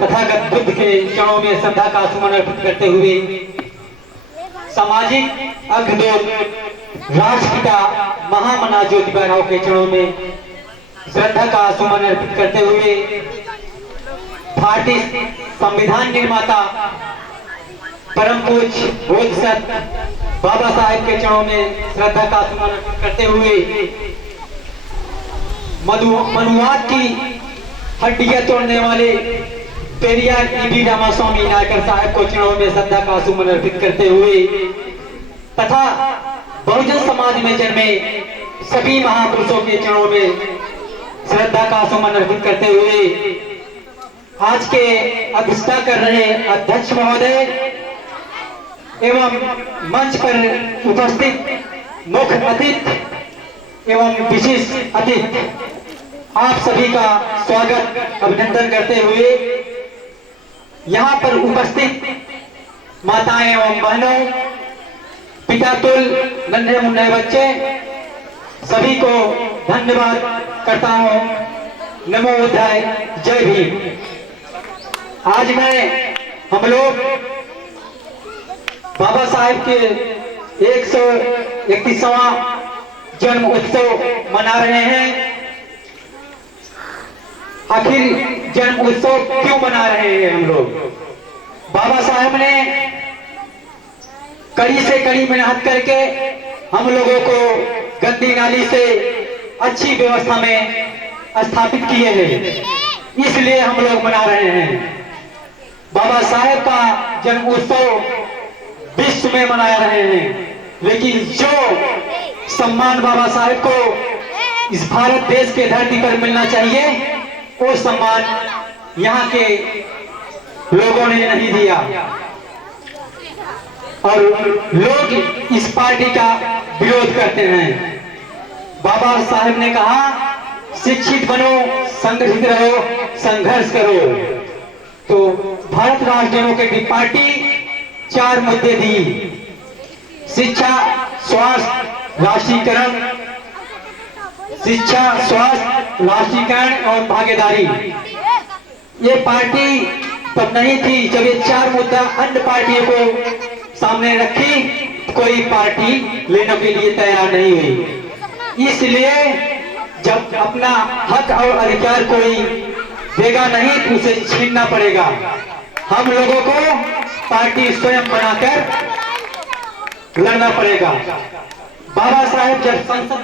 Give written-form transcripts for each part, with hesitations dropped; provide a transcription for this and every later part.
तथागत बुद्ध के चरणों में श्रद्धा का सुमन अर्पित करते हुए सामाजिक अग्रदूत राष्ट्रपिता महामना ज्योतिबा राव के चरणों में श्रद्धा का सुमन अर्पित करते हुए भारतीय संविधान निर्माता परम पूज्य बोधिसत्व बाबा साहेब के चरणों में श्रद्धा का सुमन अर्पित करते हुए मनुवाद की हड्डियां तोड़ने वाले पेरियार ईडी रामास्वामी नायकर साहब को चरणों में श्रद्धा का सुमन अर्पित करते हुए तथा बहुजन समाज में जन्मे सभी महापुरुषों के चरणों में श्रद्धा का सुमन अर्पित करते हुए आज के अध्यक्षता कर रहे अध्यक्ष महोदय एवं मंच पर उपस्थित मुख्य अतिथि एवं विशेष अतिथि आप सभी का स्वागत अभिनंदन करते हुए यहाँ पर उपस्थित माताएं एवं बहनों, पिता तुल नन्हे मुन्ने बच्चे सभी को धन्यवाद करता हूँ। नमो बुद्धाय, जय भीम। आज हम लोग बाबा साहेब के 131वां जन्म उत्सव मना रहे हैं। आखिर जन्म उत्सव क्यों मना रहे हैं हम लोग? बाबा साहेब ने कड़ी से कड़ी मेहनत करके हम लोगों को गंदी नाली से अच्छी व्यवस्था में स्थापित किए हैं, इसलिए हम लोग मना रहे हैं। बाबा साहेब का जन्म उत्सव विश्व में मना रहे हैं, लेकिन जो सम्मान बाबा साहेब को इस भारत देश के धरती पर मिलना चाहिए वो सम्मान यहाँ के लोगों ने नहीं दिया और लोग इस पार्टी का विरोध करते हैं। बाबा साहेब ने कहा शिक्षित बनो, संगठित रहो, संघर्ष करो। तो भारत राष्ट्र डेमोक्रेटिक पार्टी 4 मुद्दे दी: शिक्षा, स्वास्थ्य, राष्ट्रीयकरण, शिक्षा, स्वास्थ्य, राष्ट्रीयकरण और भागीदारी। ये पार्टी तब नहीं थी जब ये 4 मुद्दा अन्य पार्टियों को सामने रखी, कोई पार्टी लेने के लिए तैयार नहीं हुई। इसलिए जब अपना हक और अधिकार कोई देगा नहीं तो उसे छीनना पड़ेगा। हम लोगों को पार्टी स्वयं बनाकर लड़ना पड़ेगा। बाबा साहेब जब संसद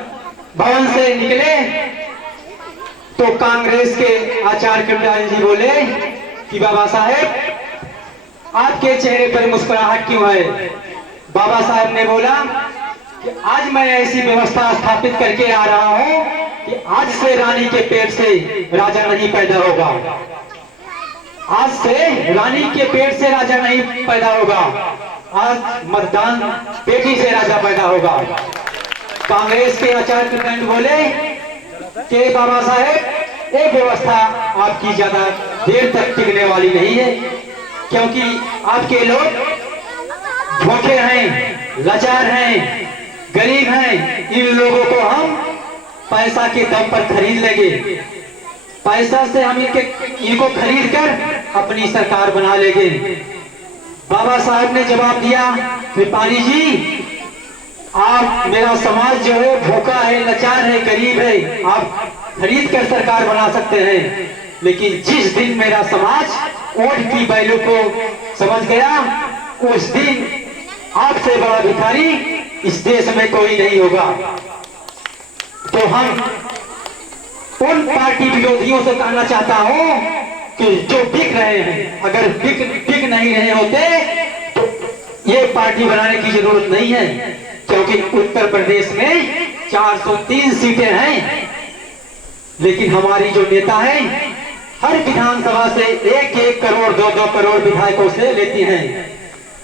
भवन से निकले तो कांग्रेस के आचार्य कृपलाल जी बोले कि बाबा साहेब आपके चेहरे पर मुस्कुराहट क्यों है? बाबा साहेब ने बोला कि आज मैं ऐसी व्यवस्था स्थापित करके आ रहा हूं कि आज से रानी के पेट से राजा नहीं पैदा होगा। आज से रानी के पेट से राजा नहीं पैदा होगा, आज मतदान बेटी से राजा पैदा होगा। कांग्रेस के आचार्य कृपलाल बोले कि बाबा साहेब ये व्यवस्था आपकी ज्यादा देर तक टिकने वाली नहीं है, क्योंकि आपके लोग भूखे हैं, लाचार हैं, गरीब हैं। इन लोगों को हम पैसा के दम पर खरीद लेंगे, पैसा से हम इनको खरीद कर अपनी सरकार बना लेंगे। बाबा साहब ने जवाब दिया कृपाली जी, आप मेरा समाज जो है भूखा है, लाचार है, गरीब है, आप खरीद कर सरकार बना सकते हैं, लेकिन जिस दिन मेरा समाज वोट की वैल्यू को समझ गया उस दिन आपसे बड़ा भिखारी इस देश में कोई नहीं होगा। तो हम उन पार्टी विरोधियों से कहना चाहता हूं कि जो बिक रहे हैं, अगर बिक नहीं रहे होते तो ये पार्टी बनाने की जरूरत नहीं है, क्योंकि उत्तर प्रदेश में 403 सीटें हैं, लेकिन हमारी जो नेता है हर विधानसभा से 1-1 करोड़ 2-2 करोड़ विधायकों से लेती हैं।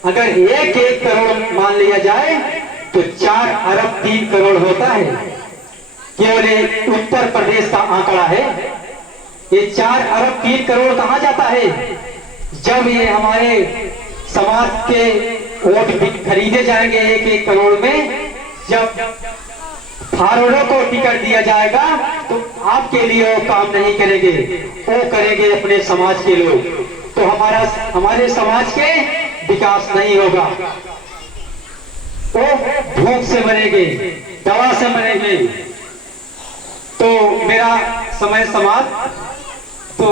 अगर 1-1 करोड़ मान लिया जाए तो 4 अरब 3 करोड़ होता है। केवल उत्तर प्रदेश का आंकड़ा है। ये 4 अरब 3 करोड़ कहाँ जाता है? जब ये हमारे समाज के वोट खरीदे जाएंगे 1-1 करोड़ में, जब फारोड़ों को टिकट दिया जाएगा तो आपके लिए वो काम नहीं करेंगे, वो करेंगे अपने समाज के लोग। तो हमारे समाज के विकास नहीं होगा। वो भूख से मरेंगे, दवा से मरेंगे। तो मेरा समय समाप्त। तो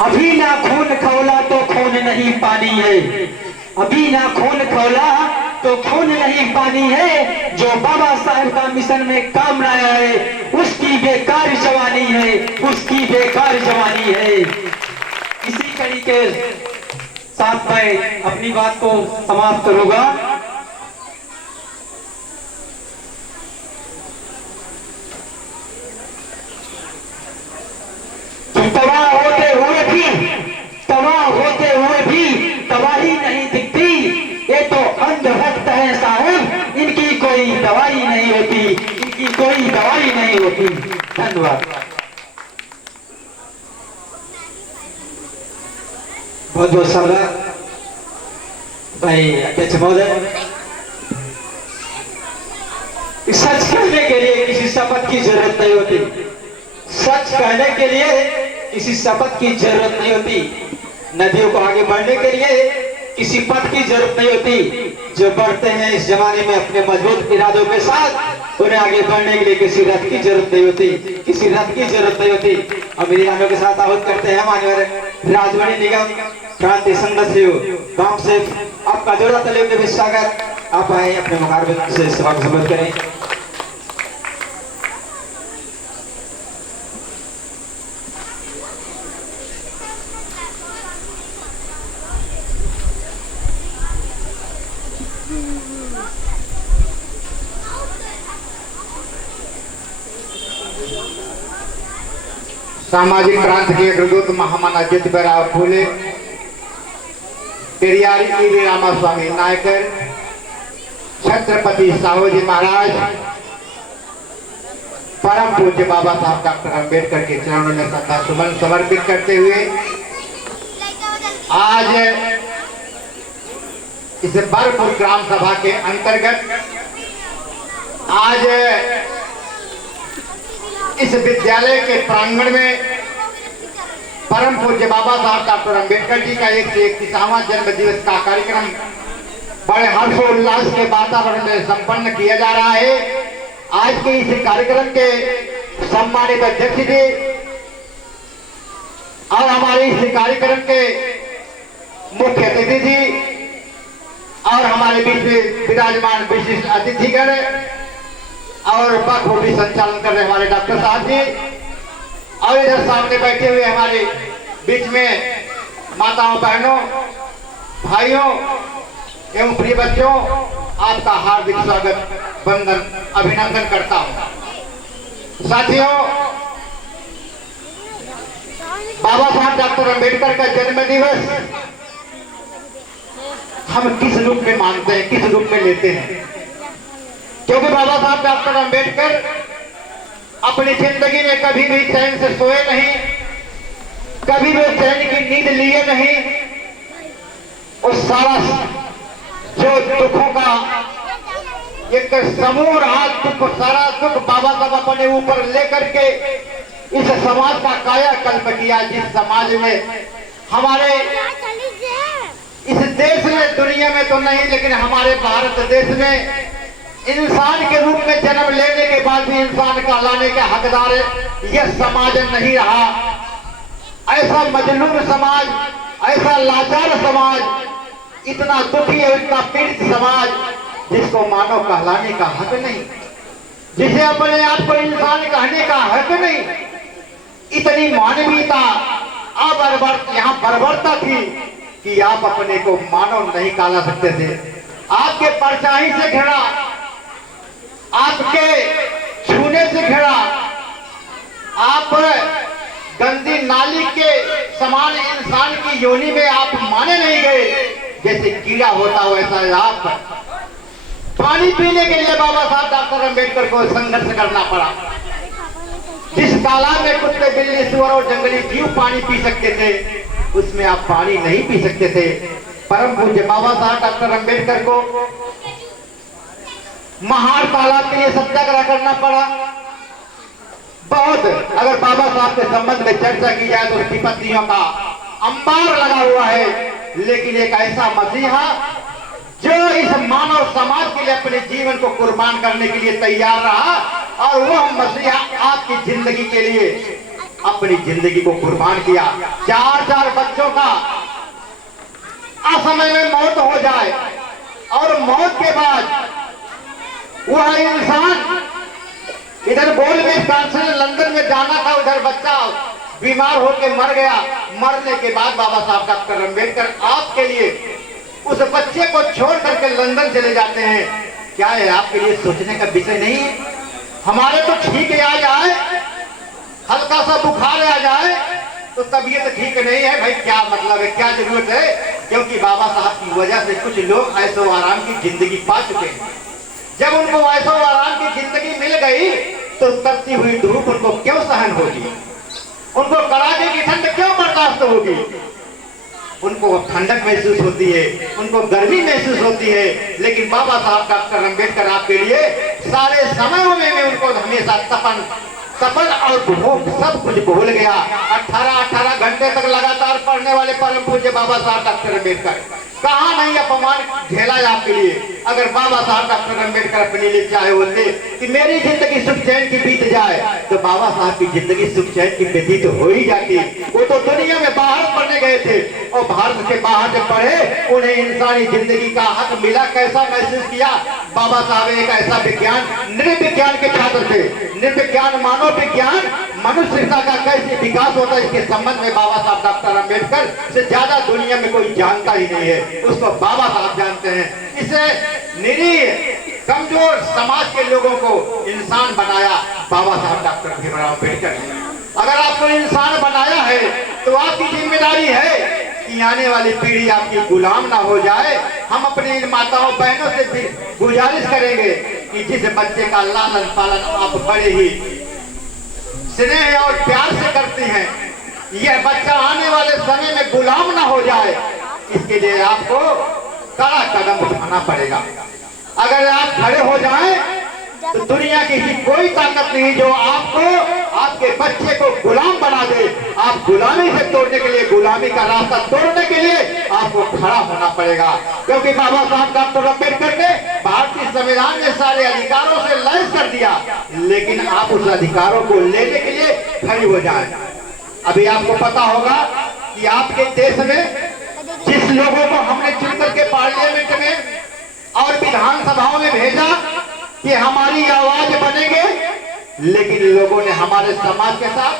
अभी ना खून खौला तो खून नहीं पानी है, अभी ना खून खौला तो खून नहीं पानी है। जो बाबा साहब का मिशन में काम लाया है उसकी बेकार जवानी है, उसकी बेकार जवानी है। इसी कड़ी के साथ मैं अपनी बात को समाप्त करूंगा। तबाह होते हुए भी तबाही नहीं दिखती, ये तो अंधभक्त है साहब, इनकी कोई दवाई नहीं होती, इनकी कोई दवाई नहीं होती। धन्यवाद। बहुत बहुत स्वागत भाई अध्यक्ष महोदय। सच कहने के लिए किसी शपथ की जरूरत नहीं होती, सच कहने के लिए किसी शपथ की जरूरत नहीं होती। नदियों को आगे बढ़ने के लिए किसी पथ की जरूरत नहीं होती। जो बढ़ते हैं इस जमाने में अपने मजबूत इरादों के साथ, उन्हें आगे बढ़ने के लिए किसी रथ की जरूरत नहीं होती, किसी रथ की जरूरत नहीं होती। अब मेरी गानों के साथ आहूत करते हैं मान्यवर राजवाड़ी निगम क्रांति सदस्य गांव से आपका जोड़ा तले के स्वागत। आप आए अपने मुखारबिन से सभा को संबोधित करें। सामाजिक क्रांति के अग्रदूत महामाना ज्योतिबा फूले, पेरियारी ईवी रामास्वामी नायकर, छत्रपति साहूजी महाराज, परम पूज्य बाबा साहब डॉक्टर अम्बेडकर के चरणों में श्रद्धा सुमन समर्पित करते हुए आज इस बरपुर ग्राम सभा के अंतर्गत आज इस विद्यालय के प्रांगण में परम पूज्य बाबा साहब डॉक्टर अम्बेडकर जी का 131वां जन्म दिवस का कार्यक्रम बड़े हर्षोल्लास के वातावरण में संपन्न किया जा रहा है। आज के इस कार्यक्रम के सम्मानित अध्यक्ष जी और हमारे इस कार्यक्रम के मुख्य अतिथि जी और हमारे बीच में विराजमान विशिष्ट अतिथिगण और बखूबी संचालन कर रहे हमारे डॉक्टर साहब जी, और इधर सामने बैठे हुए हमारे बीच में माताओं, बहनों, भाइयों एवं प्रिय बच्चों, आपका हार्दिक स्वागत, वंदन, अभिनंदन करता हूं। साथियों, बाबा साहब डॉक्टर अम्बेडकर का जन्म दिवस हम किस रूप में मानते हैं, किस रूप में लेते हैं? क्योंकि बाबा साहब डॉक्टर अम्बेडकर अपनी जिंदगी में कभी भी चैन से सोए नहीं, कभी भी चैन की नींद लिए नहीं। और सारा जो दुखों का एक समूह रहा, दुख, सारा दुख बाबा साहब अपने ऊपर लेकर के इस समाज का कायाकल्प किया, जिस समाज में हमारे इस देश में, दुनिया में तो नहीं लेकिन हमारे भारत देश में इंसान के रूप में जन्म लेने के बाद भी इंसान कहलाने के हकदार यह समाज नहीं रहा। ऐसा मजलूम समाज, ऐसा लाचार समाज, इतना दुखी और इतना पीड़ित समाज, जिसको मानव कहलाने का हक नहीं, जिसे अपने आप को इंसान कहने का हक नहीं, इतनी मानवीयता यहाँ बर्बरता थी कि आप अपने को मानव नहीं कहला सकते थे। आपके परछाई से घिरा, आपके छूने से घिरा, आप गंदी नाली के समान इंसान की योनि में आप माने नहीं गए। जैसे कीड़ा होता हो वैसा आप पानी पीने के लिए बाबा साहब डॉक्टर अम्बेडकर को संघर्ष करना पड़ा। जिस तालाब में कुत्ते, बिल्ली, सुअर और जंगली जीव पानी पी सकते थे, उसमें आप पानी नहीं पी सकते थे। परम पूज्य बाबा साहब डॉक्टर अम्बेडकर को महार तालाब के लिए सत्याग्रह करना पड़ा। बहुत, अगर बाबा साहब के संबंध में चर्चा की जाए तो उसकी पत्नियों का अंबार लगा हुआ है। लेकिन एक ऐसा मसीहा जो इस मानव समाज के लिए अपने जीवन को कुर्बान करने के लिए तैयार रहा, और वह मसीहा आपकी जिंदगी के लिए अपनी जिंदगी को कुर्बान किया। 4 बच्चों का असमय में मौत हो जाए और मौत के बाद वह इंसान इधर गोल्डमेन लंदन में जाना था, उधर बच्चा बीमार होकर मर गया। मरने के बाद बाबा साहब डॉक्टर अम्बेडकर आपके लिए उस बच्चे को छोड़ करके लंदन चले जाते हैं। क्या है आपके लिए सोचने का विषय नहीं है? हमारे तो ठीक है, आ जाए हल्का सा बुखार आ जाए तो तबीयत ठीक नहीं है भाई, क्या मतलब है, क्या जरूरत है? क्योंकि बाबा साहब की वजह से कुछ लोग ऐशो आराम की जिंदगी पा चुके हैं। जब उनको ऐशो आराम की जिंदगी मिल गई तो तपती हुई धूप उनको क्यों सहन होगी? उनको कड़ाके की ठंड क्यों बर्दाश्त होगी? उनको ठंडक महसूस होती है, उनको गर्मी महसूस होती है। लेकिन बाबा साहब डॉक्टर अम्बेडकर आपके लिए सारे समयों में उनको हमेशा तपन और भूख सब कुछ भूल गया। 18 घंटे तक लगातार पढ़ने वाले परम पूज्य बाबा साहब डॉक्टर अम्बेडकर कहाँ नहीं अपमान झेला है आपके लिए। अगर बाबा साहब डॉक्टर अम्बेडकर अपने लिए चाहे होते कि मेरी जिंदगी सुख चैन की बीत जाए, तो बाबा साहब की जिंदगी सुख चैन की व्यतीत हो ही जाती। वो तो दुनिया में बाहर पढ़ने गए थे और भारत के बाहर जब पढ़े उन्हें इंसानी जिंदगी का हक मिला। कैसा महसूस किया? बाबा साहब एक ऐसा विज्ञान, निर्विज्ञान के छात्र थे। निर्विज्ञान मानव विज्ञान, मनुष्यता का कैसे विकास होता है, इसके संबंध में बाबा साहब डॉक्टर अम्बेडकर से ज्यादा दुनिया में कोई जानता ही नहीं है। उसको बाबा साहब जानते हैं। इसे निरीह कमजोर समाज के लोगों को इंसान बनाया बाबा साहब डॉक्टर भीमराव अम्बेडकर ने। अगर आपको इंसान बनाया है तो आपकी जिम्मेदारी है कि आने वाली पीढ़ी आपकी गुलाम ना हो जाए। हम अपनी इन माताओं बहनों से गुजारिश करेंगे कि जिस बच्चे का लालन पालन आप बड़े ही स्नेह और प्यार से करती हैं, यह बच्चा आने वाले समय में गुलाम ना हो जाए, इसके लिए आपको कड़ा कदम उठाना पड़ेगा। अगर आप खड़े हो जाएं तो दुनिया की कोई ताकत नहीं जो आपको, आपके बच्चे को गुलाम बना दे। आप गुलामी से तोड़ने के लिए, गुलामी का रास्ता तोड़ने के लिए आपको खड़ा होना पड़ेगा। क्योंकि बाबा साहब डॉक्टर अम्बेडकर ने भारतीय संविधान में सारे अधिकारों से लैस कर दिया, लेकिन आप उस अधिकारों को लेने के लिए खड़ी हो जाएं। अभी आपको पता होगा कि आपके देश में जिस लोगों को हमने चुन करके पार्लियामेंट में और विधानसभाओं में भेजा कि हमारी आवाज बनेंगे, लेकिन लोगों ने हमारे समाज के साथ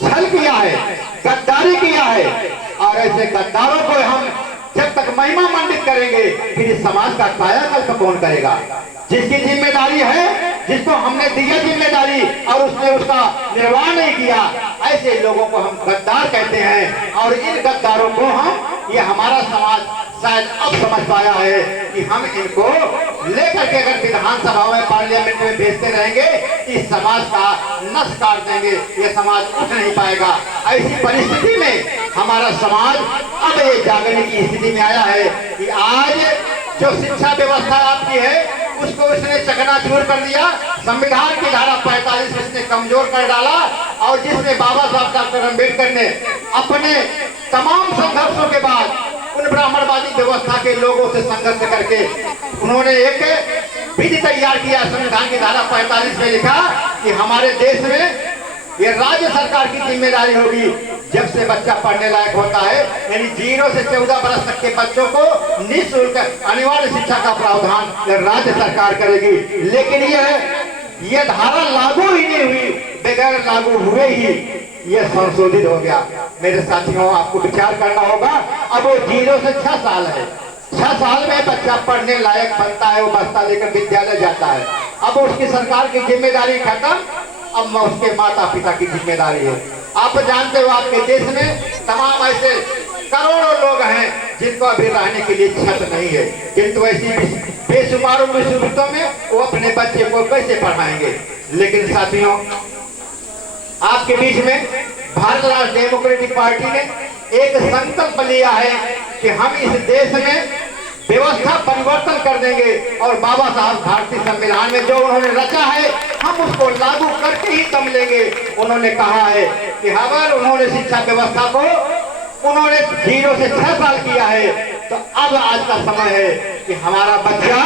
छल किया है, गद्दारी किया है। और ऐसे गद्दारों को हम जब तक महिमा मंडित करेंगे, फिर इस समाज का कायाकल्प कौन करेगा? जिसकी जिम्मेदारी है, जिसको हमने दिया जिम्मेदारी और उसने उसका निर्वाह नहीं किया, ऐसे लोगों को हम गद्दार कहते हैं। और इन गद्दारों को ये हमारा समाज शायद अब समझ पाया है कि हम इनको लेकर के अगर विधानसभा में पार्लियामेंट में भेजते रहेंगे, इस समाज का नस काट देंगे, ये समाज उठ नहीं पाएगा। ऐसी परिस्थिति में हमारा समाज अब ये जागने की स्थिति में आया है कि आज जो शिक्षा व्यवस्था आपकी है उसको उसने चकनाचूर कर दिया। संविधान की धारा 45 इसने कमजोर कर डाला। और जिसने बाबा साहब डॉक्टर अम्बेडकर ने अपने तमाम संघर्षों के बाद उन ब्राह्मणवादी व्यवस्था के लोगों से संघर्ष करके उन्होंने एक विधि तैयार किया। संविधान की धारा 45 में लिखा कि हमारे देश में ये राज्य सरकार की जिम्मेदारी होगी, जब से बच्चा पढ़ने लायक होता है, यानी 0 से 14 वर्ष तक के बच्चों को निःशुल्क अनिवार्य शिक्षा का प्रावधान राज्य सरकार करेगी। लेकिन यह धारा लागू ही नहीं हुई, बगैर लागू हुए ही यह संशोधित हो गया। मेरे साथियों, आपको विचार करना होगा। अब वो 0 से 6 साल है, 6 साल में बच्चा पढ़ने लायक बनता है, वो बस्ता लेकर विद्यालय जाता है। अब उसकी सरकार की जिम्मेदारी खत्म, अब उसके माता पिता की जिम्मेदारी है। आप जानते हो आपके देश में तमाम ऐसे करोड़ों लोग हैं जिनको अभी रहने के लिए छत नहीं है, किंतु ऐसी बेशुमार मुसीबतों में वो अपने बच्चे को कैसे पढ़ाएंगे। लेकिन साथियों, आपके बीच में भारत राष्ट्र डेमोक्रेटिक पार्टी ने एक संकल्प लिया है कि हम इस देश में व्यवस्था परिवर्तन कर देंगे और बाबा साहब भारतीय संविधान में जो उन्होंने रचा है हम उसको लागू करके ही दम लेंगे। उन्होंने कहा है कि अगर उन्होंने शिक्षा व्यवस्था को उन्होंने 0 से 6 साल किया है तो अब आज का समय है कि हमारा बच्चा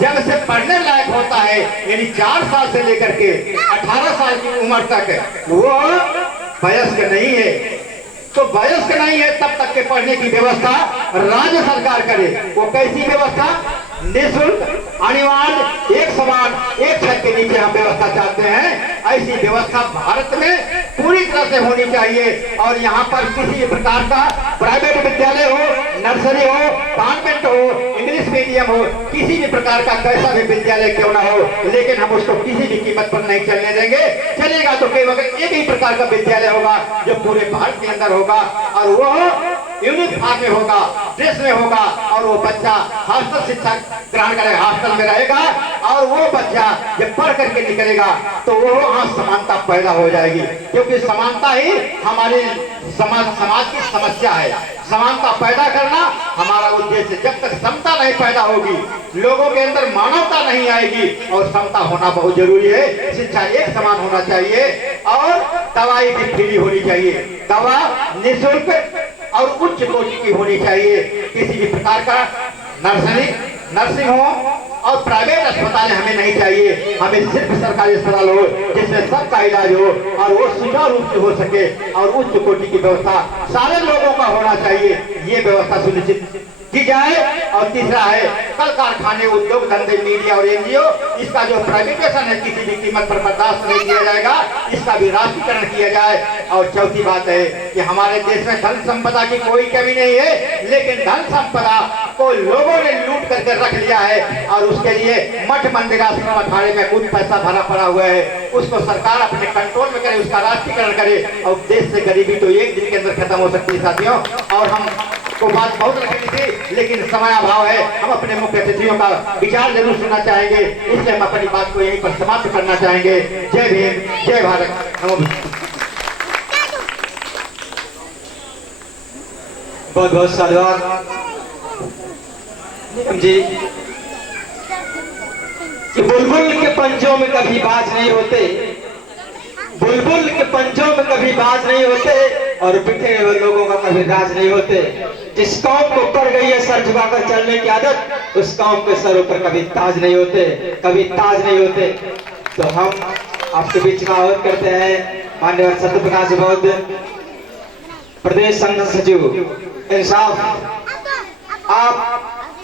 जब से पढ़ने लायक होता है यानी 4 साल से लेकर के 18 साल की उम्र तक वो वयस्क नहीं है, तो वयस्क नहीं है तब तक के पढ़ने की व्यवस्था राज्य सरकार करे। वो कैसी व्यवस्था? निःशुल्क, अनिवार्य, एक समान, एक छत के नीचे हम व्यवस्था चाहते हैं। ऐसी व्यवस्था भारत में पूरी तरह से होनी चाहिए और यहाँ पर किसी भी प्रकार का प्राइवेट विद्यालय हो, नर्सरी हो, कॉन्वेंट हो, इंग्लिश मीडियम हो, किसी भी प्रकार का कैसा भी विद्यालय क्यों ना हो, लेकिन हम उसको किसी भी कीमत पर नहीं चलने देंगे। चलेगा तो केवल एक ही प्रकार का विद्यालय होगा जो पूरे भारत के अंदर होगा और वो यूनिफॉर्म में होगा, ड्रेस में होगा और वो बच्चा हॉस्टल शिक्षा ग्रहण करेगा, हॉस्टल में रहेगा और वो बच्चा जब पढ़ करके निकलेगा तो वो वहाँ समानता पैदा हो जाएगी, क्योंकि समानता ही हमारी समाज की समस्या है। समानता पैदा करना हमारा उद्देश्य। जब तक समता नहीं पैदा होगी, लोगों के अंदर मानवता नहीं आएगी और समता होना बहुत जरूरी है। शिक्षा एक समान होना चाहिए और दवाई भी फ्री होनी चाहिए, दवा निःशुल्क और उच्च कोटि की होनी चाहिए। किसी भी प्रकार का नर्सिंग होम और प्राइवेट अस्पताल हमें नहीं चाहिए, हमें सिर्फ सरकारी अस्पताल हो जिसमें सबका इलाज हो और वो सुचारू रूप से हो सके और उच्च कोटि की व्यवस्था सारे लोगों का होना चाहिए। ये व्यवस्था सुनिश्चित की जाए। और तीसरा है कल कारखाने, उद्योग धंधे, मीडिया और एनजीओ, इसका जो प्राइवेटाइजेशन है किसी भी कीमत पर बर्दाश्त नहीं किया जाएगा, इसका भी राष्ट्रीयकरण किया जाए। और चौथी बात है कि हमारे देश में धन संपदा की कोई कमी नहीं है, लेकिन धन संपदा को लोगों ने लूट करके रख लिया है और उसके लिए मठ मंदिर आश्रम अखाड़े में कुछ पैसा भरा पड़ा हुआ है, उसको सरकार अपने कंट्रोल में करे, उसका राष्ट्रीयकरण करे और देश से गरीबी तो एक दिन के अंदर खत्म हो सकती है साथियों। और हम को बात बहुत रखनी थी लेकिन समय अभाव है, हम अपने मुख्य अतिथियों का विचार जरूर सुनना चाहेंगे, इसलिए हम अपनी बात को यहीं पर समाप्त करना चाहेंगे। जय भीम, जय भारत, नमो। बहुत बहुत साधुवाद जी। कि बुलबुल के पंजों में कभी बाज नहीं होते, बुलबुल के पंजों में कभी बाज नहीं होते और बिखरे हुए लोगों का कभी राज नहीं होते। जिस कौम को पड़ गई है सर झुकाकर चलने की आदत, उस कौम के सरों पर कभी ताज नहीं होते, कभी ताज नहीं होते। तो हम आपके बीच में आह्वान करते हैं माननीय सत्य प्रकाश बौद्ध प्रदेश संघ सचिव इंसाफ, आप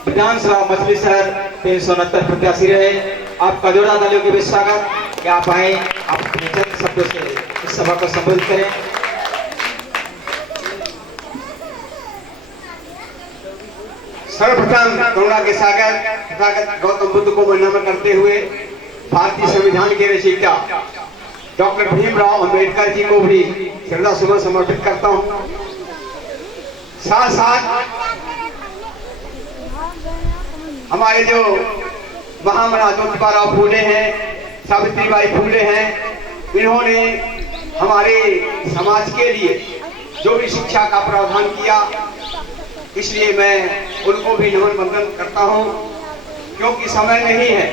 विधानसभा मछली शहर 369 प्रत्याशी रहे, आपका जोड़ा दलों के बीच स्वागत कि आप आए, आप अपने चंद शब्दों से इस सभा को संबोधित करें। सर्वप्रथम गंगा के सागर गौतम बुद्ध को नमन करते हुए भारतीय संविधान के रचयिता डॉक्टर भीमराव अंबेडकर जी को भी श्रद्धा सुमन समर्पित करता हूं। साथ साथ हमारे जो महामना ज्योतिबा फूले हैं, सावित्रीबाई फूले हैं, इन्होंने हमारे समाज के लिए जो भी शिक्षा का प्रावधान किया, इसलिए मैं उनको भी नमन वंदन करता हूं। क्योंकि समय नहीं है,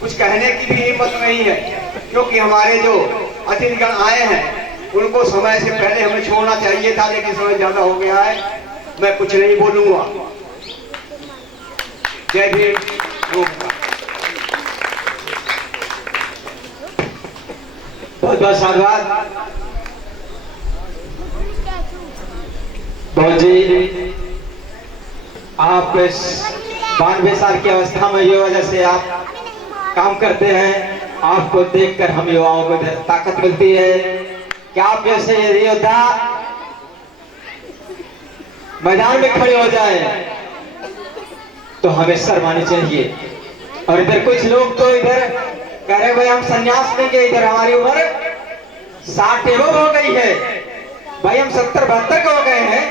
कुछ कहने की भी हिम्मत नहीं है, क्योंकि हमारे जो अतिथिगण आए हैं उनको समय से पहले हमें छोड़ना चाहिए था, लेकिन समय ज्यादा हो गया है, मैं कुछ नहीं बोलूंगा। जय भीम। बहुत बहुत साधुवाद। बहुत जी, आप 92 साल की अवस्था में ये वजह से आप काम करते हैं, आपको देखकर हम युवाओं को ताकत मिलती है कि आप जैसे योद्धा मैदान में खड़े हो जाए तो हमें शर्मानी चाहिए। और इधर कुछ लोग तो इधर कह रहे भाई हम संन्यास लेंगे, इधर हमारी उम्र 60 एवं हो गई है, भाई हम 70-72 के हो गए हैं,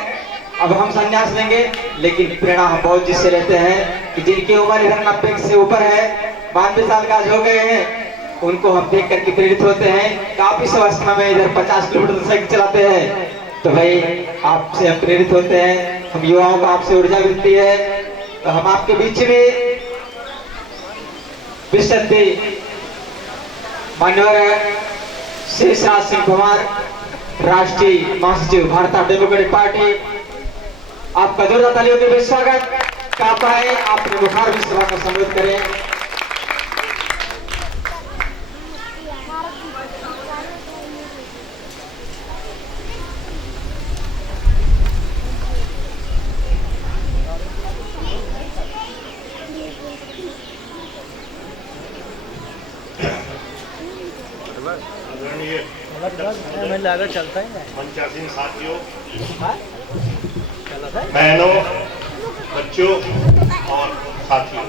अब हम संन्यास लेंगे। लेकिन प्रेरणा हम बहुत जिससे लेते हैं कि जिनकी उम्र इधर 90 से ऊपर है, 92 साल का हो गए हैं, उनको हम देख करके प्रेरित होते हैं। आप इस अवस्था में इधर 50 किलोमीटर साइकिल चलाते हैं, तो भाई आपसे हम प्रेरित होते हैं, हम युवाओं को आपसे ऊर्जा मिलती है। तो हम आपके बीच में विशुद्ध मान्यवर शेषराज सिंह कुमार, राष्ट्रीय महासचिव भारतीय डेमोक्रेटिक पार्टी, आपका जोरदार तालियों के स्वागत करता है। आपने बुखार भी सभा को संबोधित करें। चलता है मंचासीन साथियों, बहनों, बच्चों और साथियों,